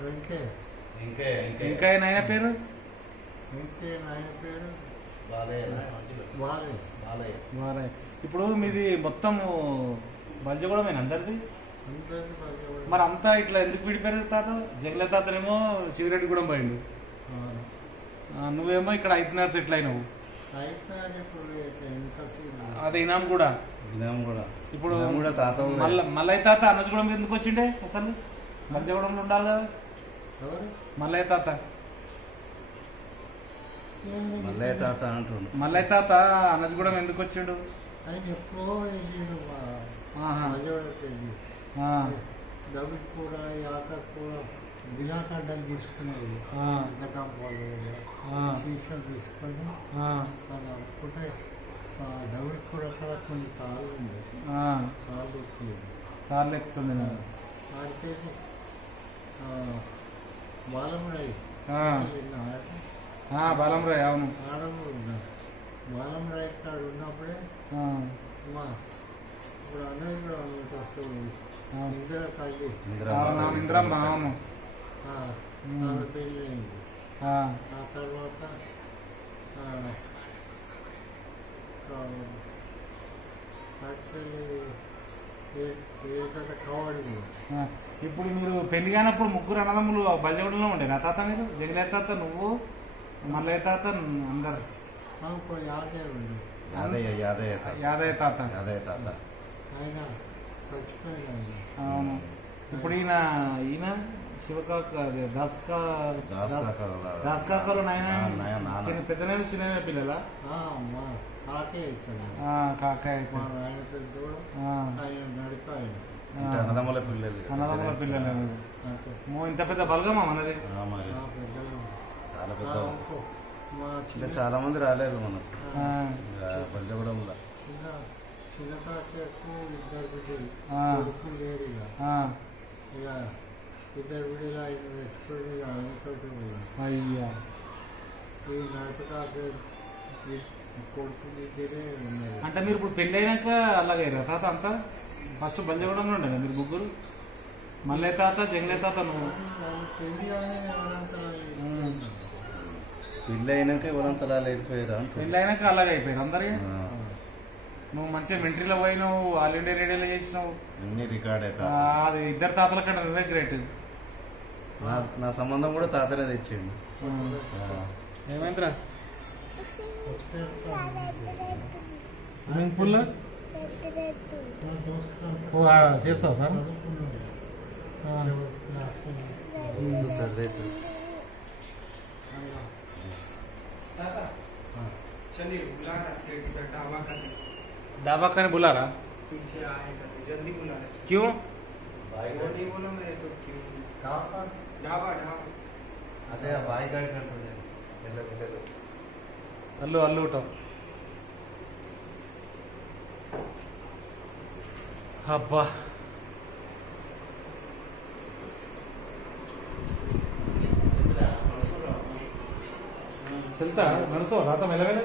ఇంకా నాయన పేరు బాలయ్య. ఇప్పుడు మీది మొత్తం బల్జగూడమేనా అందరిది? మరి అంతా ఇట్లా ఎందుకు విడిపోయారు తాత? జగల తాతనేమో శివరెడ్డి కూడా పోయిండు, నువ్వేమో ఇక్కడ ఐదున్నర సెటిల్ అయినావు. అదే ఇనాం కూడా ఇప్పుడు మల్లయ్య తాత అనజగూడెం ఎందుకు వచ్చిండే? అసలు బల్జగూడెంలో ఉండాలి కదా మల్లయ్య తాత. మల్లయ్య తాత అనజగూడెం ఎందుకు వచ్చిండు? కూడా బిలాకాడ్డాలు తీసుకునేది సీసాలు తీసుకొని అది అప్పుడే డబుల్ కూడా కొన్ని తాళ్ళు ఉండే తాళ్ళు ఎక్కుతుంది. వాడికి బాలంరాయి బాలంరాయ్ అవును బాలంరాయ్ కాడ ఉన్నప్పుడే ఇప్పుడు అనేది కూడా వస్తుంది ఇందిరా తల్లి ఇంద్రమ్మ అవును ఆమె పెళ్ళి అయింది. ఆ తర్వాత ఇప్పుడు మీరు పెళ్లి కానప్పుడు ముగ్గురు అన్నదమ్ములు బల్జగూడెంలో ఉండే నా తాత మీరు? జగలయ్య తాత, నువ్వు, మల్లయ్య తాత, అందరు యాదయ్య తాత ఆయన చచ్చిపోయాడు. అవును. ఇప్పుడు ఈయన శివకాక దాస్కాకలు నాయన పెద్ద చిన్న పిల్లల కాకాయ ఆయన పెద్దోడు ఆయన నడిపాయన అన్నదమ్ముల పిల్లలు. ఇంత పెద్ద బలగమా మనది? చాలా మంది రాలేదు మనకు బల్జగూడెంలో. చిన్న తాతకు ఇద్దరు బిడ్డలు, కొడుకు లేరు. ఇక ఇద్దరు బిడ్డలు ఆయన ఎక్స్పోర్ట్ ఆయనతో అయ్యా ఈ నడప కొడుకు బిడ్డలే ఉన్నారు. అంటే మీరు ఇప్పుడు పెళ్ళి అయినాక అలాగైరా తాత అంతా? ఫస్ట్ బల్జగూడెంలో ఉండగా మీరు ముగ్గురు, మల్లయ్య తాత, జగలయ్య తాత, నువ్వు. పెళ్ళి అయినాక ఎవరంతలా లేకపోయారు. పెళ్ళి అయినాక అలాగే అయిపోయారు అందరికి. నువ్వు మంచిగా మిలిటరీలో పోయినావు, ఆల్ ఇండియా రేడియోలో చేసినావు, అన్ని రికార్డ్ అవుతా. అది ఇద్దరు తాతల కంటే నువ్వే గ్రేట్. నా సంబంధం కూడా తాతనే తెచ్చిండు. ఏమైందిరా? స్విమ్మింగ్ పూల్ చేస్తావు సార్? दावा करने बुला रहा? पीछे आएगा तो जल्दी बुला रहा। क्यों? वो नहीं बोला मैं तो क्यों? ढाबा ढाबा ढाबा అదే బాయ్ గార్డ్ కంటుండే పిల్లలు అల్లు అల్లుట అబ్బా चलता नरसो रात मेलवेले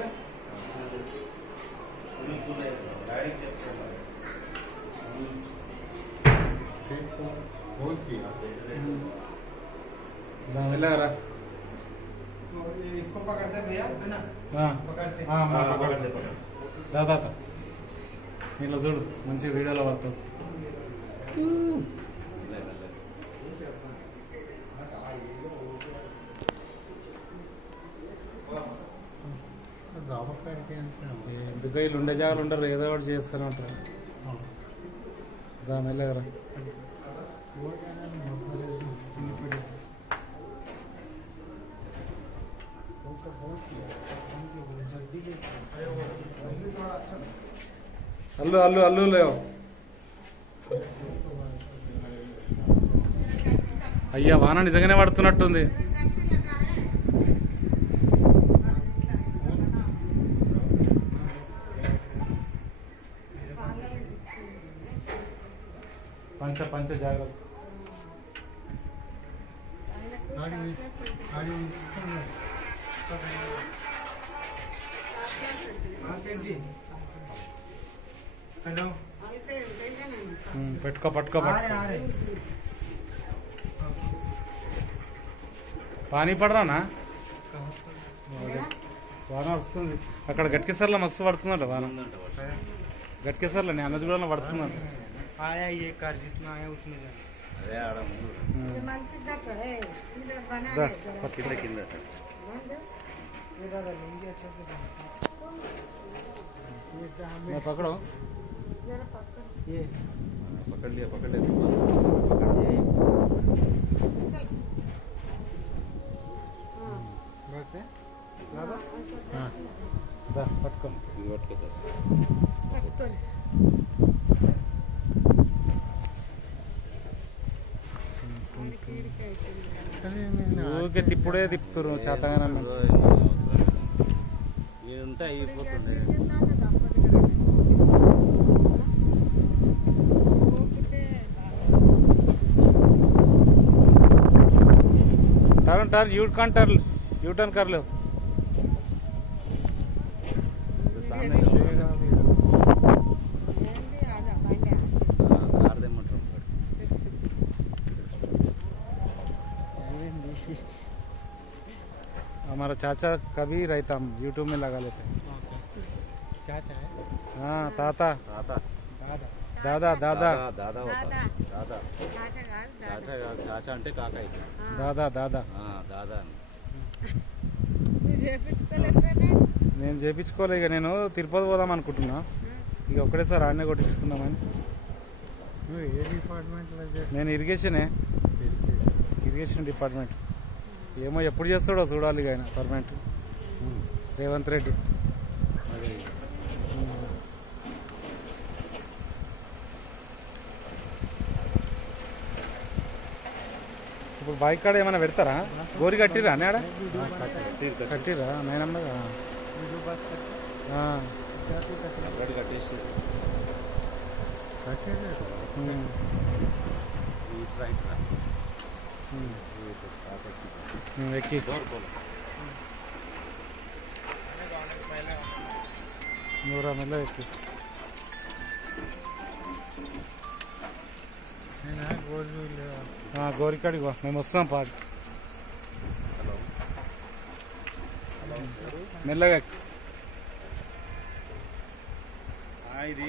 इसको पकड़ते भैया है ना? हाँ पकड़ते पकड़ते दादा इला చూడు మంచి వీడియోలో పడతావు. ఎందుకు వీళ్ళు ఉండే జాగాలు ఉండరు, ఏదో ఒకటి చేస్తూనే ఉంటారు. దాని వెళ్ళగరా అల్లు అల్లు అల్లు లేవు. అయ్యా వాన నిజంగానే పడుతున్నట్టుంది. పంచ పంచ జాగ్రత్త. हेलो పట్టుకో పట్టుకో పట్టుకో. పానీ పడరానా వాన వస్తుంది అక్కడ గట్కేసర్లో మస్తు పడుతుందంట వాన గట్కేసర్లో నేను అన్నజగూడలో పడుతుందంట आया ये कार जिसमें आया उसमें जाना అదే ఆడ ముందు దా, కింద కింద ये दादा लेंगे अच्छे से मैं पकड़ो ये పక్కడ్ లే बस है दादा దా పట్టుకో ఇది పట్టుకో సార్ ఊరికే తిప్పుడే తిప్పుతురు చేతగానే ఉంటే అయిపోతుండే टर्न यू कान टर्न यू टर्न कर लो సామె కార్ తెమ్మంటారు हमारा चाचा कभी रहता हम यूट्यूब में लगा लेते हैं चाचा है हाँ ताता తాత दादा दादा दादा దాదా అవుతా దాదా చాచా కాదు చాచా అంటే కాక అయితే दादा दादा దాదా అని నేను చేపించుకోలే ఇక నేను తిరుపతి పోదాం అనుకుంటున్నా ఇక ఒకటేసారి ఆడనే కొట్టించుకుందామని నువ్వు ఏ డిపార్ట్మెంట్లో నేను ఇరిగేషన్ డిపార్ట్మెంట్ ఏమో ఎప్పుడు చేస్తాడో చూడాలి ఇక ఆయన పర్మనెంట్ రేవంత్ రెడ్డి మరి ఇప్పుడు బైక్ కాడ ఏమైనా పెడతారా గోరి కట్టిరా నేడ కట్టిరా నేనమ్మగా जो बस అక్కడికి కట్టేసి ఈ రైట్ రా ఎక్కి డోర్ కోల నూరా మెల్ల ఎక్కి గోరికాడికి వా మేము వస్తాం పాడి మెల్లగా ఎక్కు. ఇది